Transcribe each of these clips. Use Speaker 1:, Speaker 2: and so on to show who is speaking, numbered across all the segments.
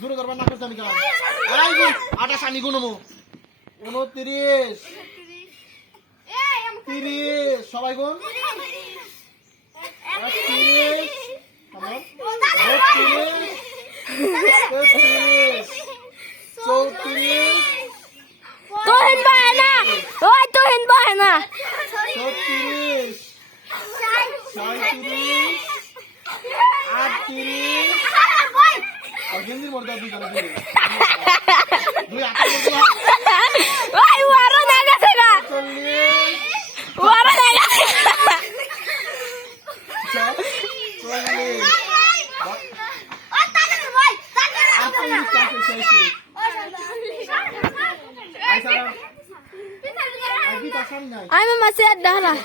Speaker 1: জোরে ধরবার না করতে আমি কেন এই গুণ আঠাশ আমি গুনমু উনত্রিশ। তিরিশ। সবাই গুণ একত্রিশ বত্রিশ তেত্রিশ চৌত্রিশ
Speaker 2: তুহিন বহে না ওই তুহিন বহে আমি
Speaker 1: তুই মাসে নাই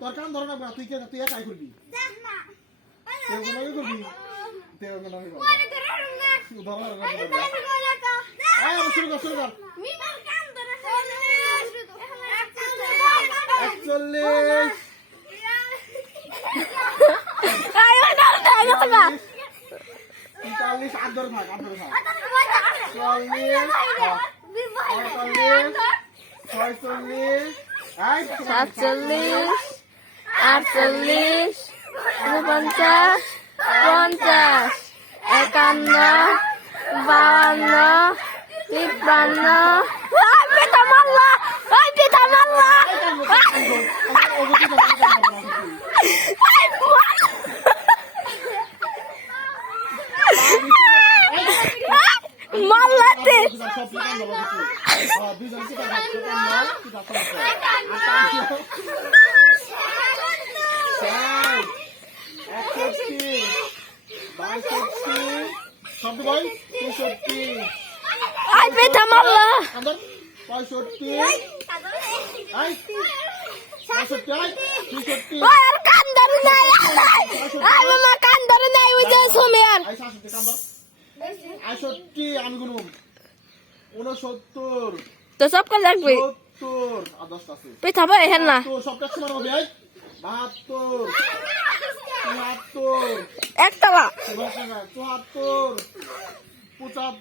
Speaker 1: তোর কাম ধরে না তুই কে তুই একাই করবি? কোনো করবি? কেউ কোনো করবি ধরো না এই আমি শুরু কর শুরু কর একচল্লিশ
Speaker 2: আই ওটা না গেছে গা
Speaker 1: পঁয়তাল্লিশ আট ধরে থাক আট ধরে থাক চল্লিশ আটচল্লিশ ছয়চল্লিশ এই
Speaker 2: সাতচল্লিশ আটচল্লিশ উনপঞ্চাশ পঞ্চাশ একান্ন বাউান্ন তিপ্পান্ন। ওই পিঠা মাল্লা ওই পিঠা মাল্লা
Speaker 1: আমার অবধি তো আমি জানি না আপনার কিছু।
Speaker 2: মাল্লাতে
Speaker 1: দুজন সব প্লেকান দেবো কিছু। হ্যাঁ, দুজন কি তার হাতে কান দাও, কি তার সমস্যা? আর তার কি? ষাট, একষট্টি, বাষট্টি, শব্দ বল, তেষট্টি,
Speaker 2: ওই পিঠা মাল্লা
Speaker 1: পঁয়ষট্টি, এই, পঁয়ষট্টি, এই, ছেষট্টি,
Speaker 2: ওই আর কান ধরে নাই আই মামা কান ধরে নাই ওই যে সুমিয়ার
Speaker 1: এই, সাতষট্টি, কান্দর, আটষট্টি, আমি গুনুম, ঊনসত্তর,
Speaker 2: তো সব কাল লাগবে।
Speaker 1: সত্তর, আর দশটা আছে।
Speaker 2: পিঠা বই হেন না।
Speaker 1: সবটা সমান হবে এই, বাহাত্তর। তিয়াত্তর
Speaker 2: একতলা।
Speaker 1: চুয়াত্তর পঁচাত্তর